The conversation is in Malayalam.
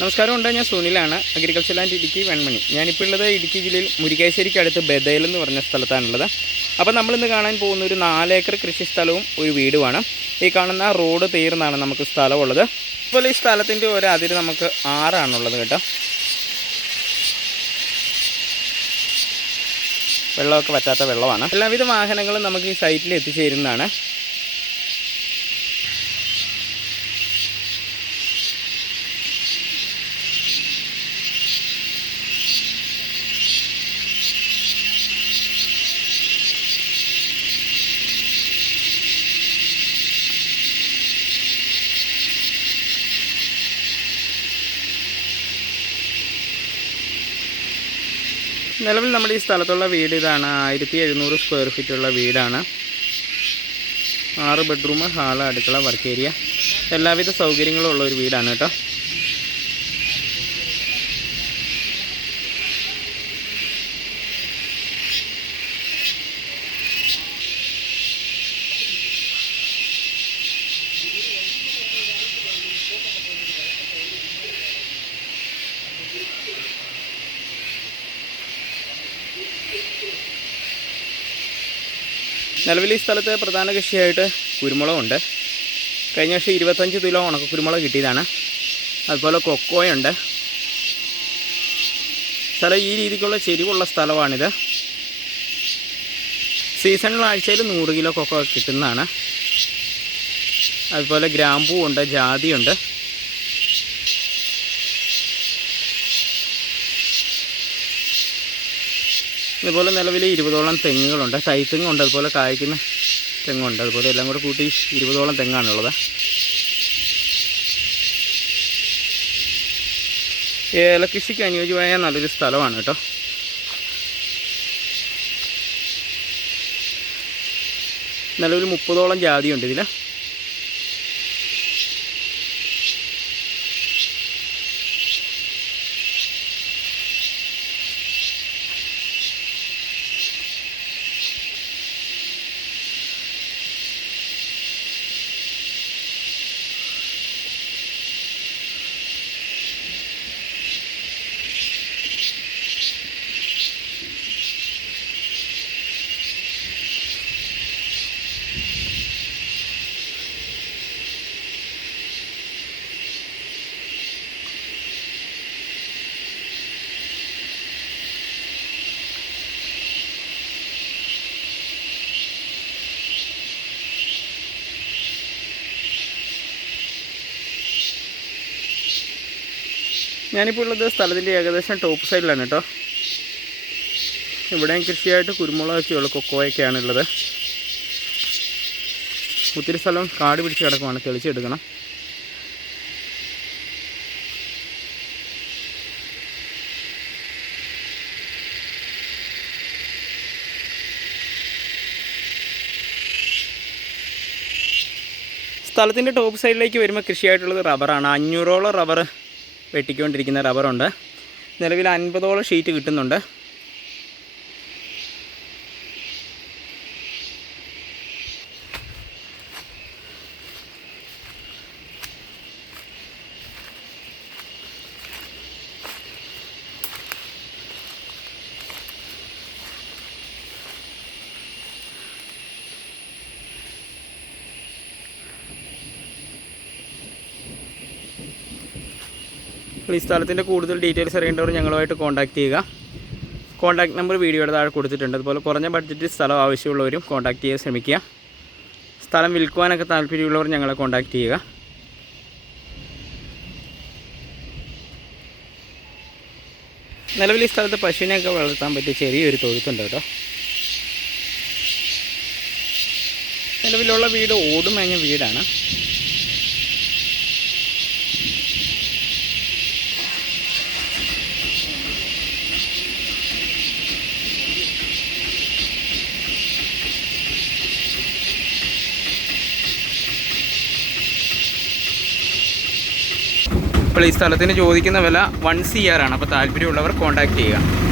നമസ്കാരം ഉണ്ട്? ഞാൻ സുനിലാണ് അഗ്രികൾച്ചർ ലാൻഡ് ഇടുക്കി വെൺമണി. ഞാനിപ്പോൾ ഉള്ളത് ഇടുക്കി ജില്ലയിൽ മുരിക്കാശ്ശേരിക്ക് അടുത്ത് ബദൽ എന്ന് പറഞ്ഞ സ്ഥലത്താണുള്ളത്. അപ്പോൾ നമ്മളിന്ന് കാണാൻ പോകുന്ന ഒരു നാലേക്കർ കൃഷി സ്ഥലവും ഒരു വീടുമാണ്. ഈ കാണുന്ന റോഡ് തീർന്നാണ് നമുക്ക് സ്ഥലമുള്ളത്. ഇപ്പോൾ ഈ സ്ഥലത്തിന്റെ ഒരു അതിര് നമുക്ക് ആറാണുള്ളത് കേട്ടോ. വെള്ളമൊക്കെ പറ്റാത്ത വെള്ളമാണ്. എല്ലാവിധ വാഹനങ്ങളും നമുക്ക് ഈ സൈറ്റിൽ എത്തിച്ചേരുന്നതാണ്. നിലവിൽ നമ്മുടെ ഈ സ്ഥലത്തുള്ള വീട് ഇതാണ്. ആയിരത്തി എഴുന്നൂറ് സ്ക്വയർ ഫീറ്റ് ഉള്ള വീടാണ്. ആറ് ബെഡ്റൂം ഹാൾ അടുക്കള വർക്ക് ഏരിയ എല്ലാവിധ സൗകര്യങ്ങളും ഉള്ള ഒരു വീടാണ് കേട്ടോ. നിലവിൽ ഈ സ്ഥലത്ത് പ്രധാന കൃഷിയായിട്ട് കുരുമുളകുണ്ട്. കഴിഞ്ഞ വർഷം ഇരുപത്തഞ്ച് കിലോ ഉണക്ക കുരുമുളക് കിട്ടിയതാണ്. അതുപോലെ കൊക്കോയുണ്ട്. സ്ഥലം ഈ രീതിക്കുള്ള ചെരിവുള്ള സ്ഥലമാണിത്. സീസണിൽ ആഴ്ചയിൽ നൂറ് കിലോ കൊക്കോ കിട്ടുന്നതാണ്. അതുപോലെ ഗ്രാമ്പൂ ഉണ്ട് ജാതിയുണ്ട്. ഇതുപോലെ നിലവിൽ ഇരുപതോളം തെങ്ങുകളുണ്ട്. തൈത്തെങ്ങുണ്ട് അതുപോലെ കായ്ക്കുന്ന തെങ്ങുണ്ട്. അതുപോലെ എല്ലാം കൂടെ കൂട്ടി ഇരുപതോളം തെങ്ങാണുള്ളത്. ഏലകൃഷിക്ക് അനുയോജ്യമായ നല്ലൊരു സ്ഥലമാണ് കേട്ടോ. നിലവിൽ മുപ്പതോളം ജാതിയുണ്ട് ഇതിൽ ഞാനിപ്പോൾ ഉള്ളത് സ്ഥലത്തിന്റെ ഏകദേശം ടോപ്പ് സൈഡിലാണ് കേട്ടോ ഇവിടെയും കൃഷിയായിട്ട് കുരുമുളകൊക്കെയുള്ള കൊക്കോയൊക്കെയാണ് ഉള്ളത് ഒത്തിരി സ്ഥലം കാട് പിടിച്ച് കിടക്കുവാണ് തെളിച്ചെടുക്കണം. സ്ഥലത്തിന്റെ ടോപ്പ് സൈഡിലേക്ക് വരുമ്പോൾ കൃഷിയായിട്ടുള്ളത് റബ്ബറാണ് അഞ്ഞൂറോളം റബ്ബർ വെട്ടിക്കൊണ്ടിരിക്കുന്ന റബ്ബറുണ്ട്. നിലവിൽ അൻപതോളം ഷീറ്റ് കിട്ടുന്നുണ്ട്. ഈ സ്ഥലത്തിന്റെ കൂടുതൽ ഡീറ്റെയിൽസ് അറിയേണ്ടവർ ഞങ്ങളുമായിട്ട് കോൺടാക്ട് ചെയ്യുക. കോൺടാക്ട് നമ്പർ വീഡിയോയുടെ താഴെ കൊടുത്തിട്ടുണ്ട്. അതുപോലെ കുറഞ്ഞ ബഡ്ജറ്റിൽ സ്ഥലം ആവശ്യമുള്ളവരും കോൺടാക്ട് ചെയ്യാൻ ശ്രമിക്കുക. സ്ഥലം വിൽക്കുവാനൊക്കെ താല്പര്യമുള്ളവർ ഞങ്ങളെ കോൺടാക്ട് ചെയ്യുക. നിലവിൽ ഈ സ്ഥലത്ത് പശുവിനെയൊക്കെ വളർത്താൻ പറ്റിയ ചെറിയൊരു തൊഴുത്തുണ്ട് കേട്ടോ. നിലവിലുള്ള വീട് ഓടുമേഞ്ഞ വീടാണ്. ഇപ്പോൾ ഈ സ്ഥലത്തിന് ചോദിക്കുന്ന വില വൺ സി ആർ ആണ്. അപ്പോൾ താല്പര്യമുള്ളവർ കോൺടാക്ട് ചെയ്യുക.